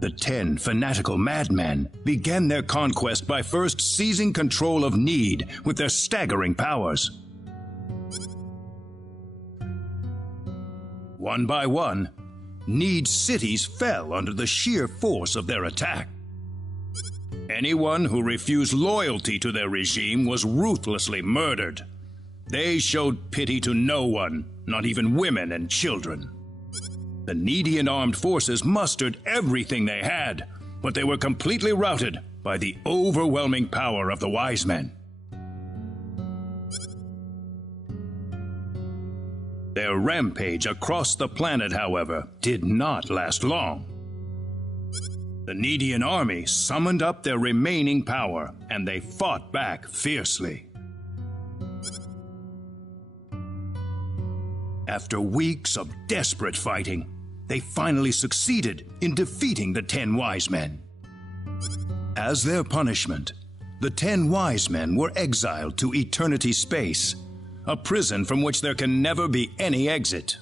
The 10 fanatical madmen began their conquest by first seizing control of Need with their staggering powers. One by one, Need's cities fell under the sheer force of their attack. Anyone who refused loyalty to their regime was ruthlessly murdered. They showed pity to no one, not even women and children. The Needian armed forces mustered everything they had, but they were completely routed by the overwhelming power of the Wise Men. Their rampage across the planet, however, did not last long. The Needian army summoned up their remaining power, and they fought back fiercely. After weeks of desperate fighting, they finally succeeded in defeating the 10 Wise Men. As their punishment, the 10 Wise Men were exiled to Eternity Space, a prison from which there can never be any exit.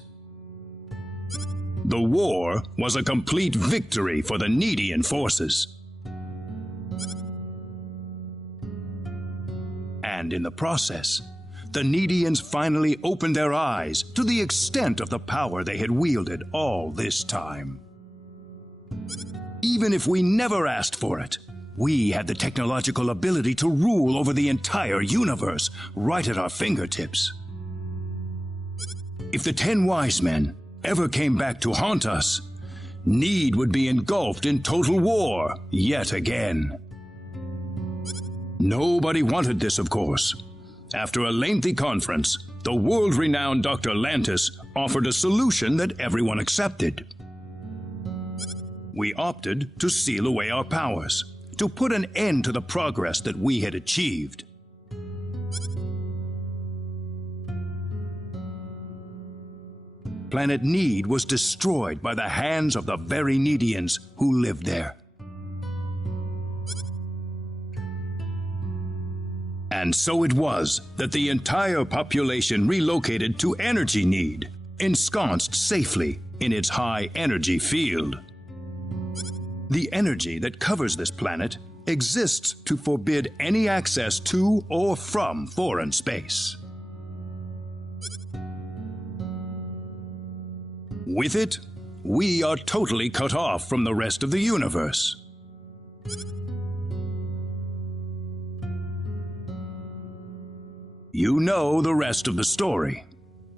The war was a complete victory for the Needian forces. And in the process, the Needians finally opened their eyes to the extent of the power they had wielded all this time. Even if we never asked for it, we had the technological ability to rule over the entire universe right at our fingertips. If the 10 Wise Men ever came back to haunt us, Need would be engulfed in total war yet again. Nobody wanted this, of course. After a lengthy conference, the world-renowned Dr. Lantis offered a solution that everyone accepted. We opted to seal away our powers, to put an end to the progress that we had achieved. Planet Need was destroyed by the hands of the very Needians who lived there. And so it was that the entire population relocated to Energy Need, ensconced safely in its high energy field. The energy that covers this planet exists to forbid any access to or from foreign space. With it, we are totally cut off from the rest of the universe. You know the rest of the story.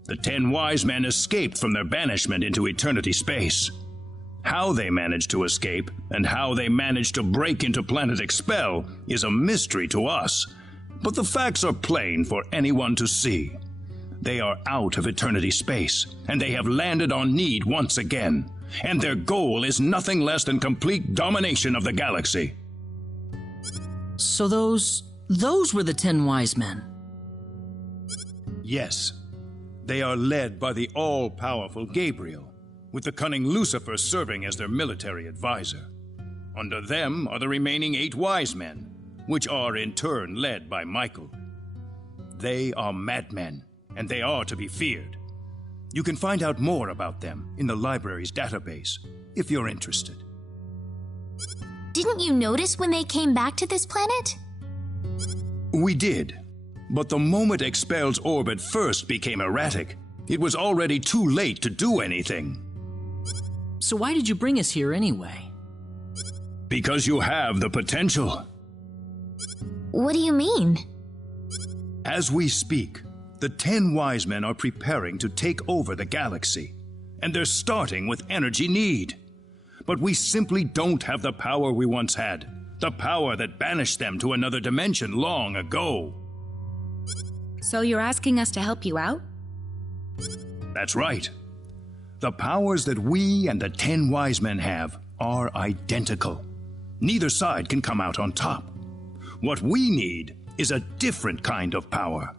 The 10 Wise Men escaped from their banishment into Eternity Space. How they managed to escape and how they managed to break into Planet Expel is a mystery to us, but the facts are plain for anyone to see. They are out of Eternity Space, and they have landed on Need once again, and their goal is nothing less than complete domination of the galaxy. So those were the 10 Wise Men? Yes. They are led by the all-powerful Gabriel, with the cunning Lucifer serving as their military advisor. Under them are the remaining 8 Wise Men, which are in turn led by Michael. They are madmen, and they are to be feared. You can find out more about them in the library's database, if you're interested. Didn't you notice when they came back to this planet? We did, but the moment Expel's orbit first became erratic, it was already too late to do anything. So why did you bring us here anyway? Because you have the potential. What do you mean? As we speak, the 10 Wise Men are preparing to take over the galaxy, and they're starting with Energy Need. But we simply don't have the power we once had, the power that banished them to another dimension long ago. So you're asking us to help you out? That's right. The powers that we and the 10 Wise Men have are identical. Neither side can come out on top. What we need is a different kind of power.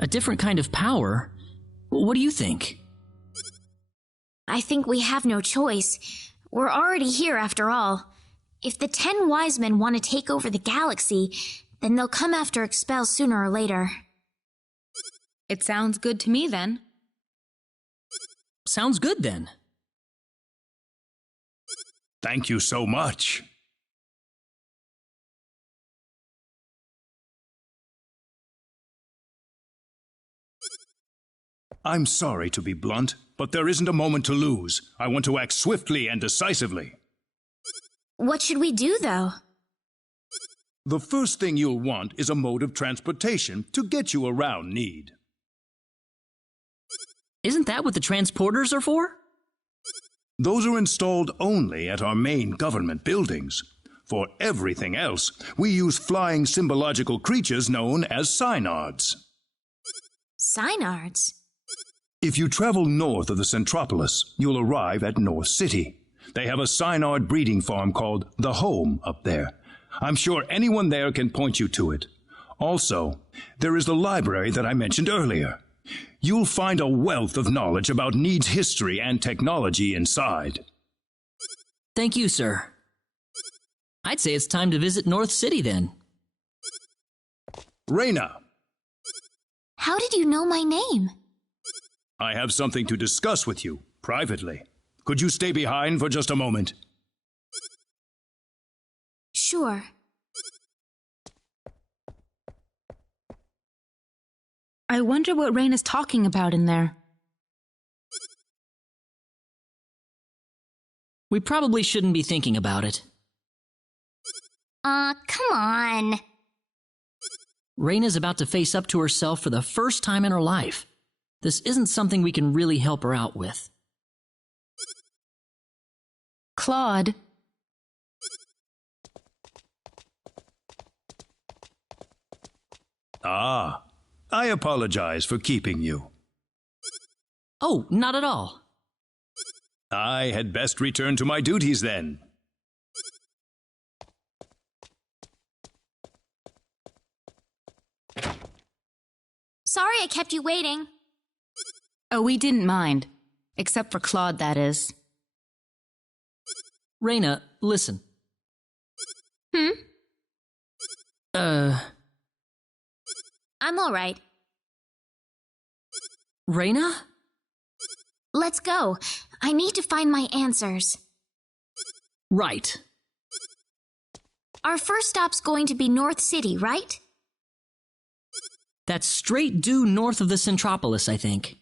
A different kind of power? What do you think? I think we have no choice. We're already here after all. If the 10 Wise Men want to take over the galaxy, then they'll come after Expel sooner or later. It sounds good to me then. Sounds good then. Thank you so much. I'm sorry to be blunt, but there isn't a moment to lose. I want to act swiftly and decisively. What should we do, though? The first thing you'll want is a mode of transportation to get you around Need. Isn't that what the transporters are for? Those are installed only at our main government buildings. For everything else, we use flying symbological creatures known as synards. Synards? If you travel north of the Centropolis, you'll arrive at North City. They have a synard breeding farm called The Home up there. I'm sure anyone there can point you to it. Also, there is the library that I mentioned earlier. You'll find a wealth of knowledge about Need's history and technology inside. Thank you, sir. I'd say it's time to visit North City then. Reyna, How did you know my name? I have something to discuss with you, privately. Could you stay behind for just a moment? Sure. I wonder what Rain is talking about in there. We probably shouldn't be thinking about it. Come on. Raina's about to face up to herself for the first time in her life. This isn't something we can really help her out with. Claude. Ah, I apologize for keeping you. Oh, not at all. I had best return to my duties then. Sorry I kept you waiting. Oh, we didn't mind. Except for Claude, that is. Reyna, listen. I'm all right. Reyna? Let's go. I need to find my answers. Right. Our first stop's going to be North City, right? That's straight due north of the Centropolis, I think.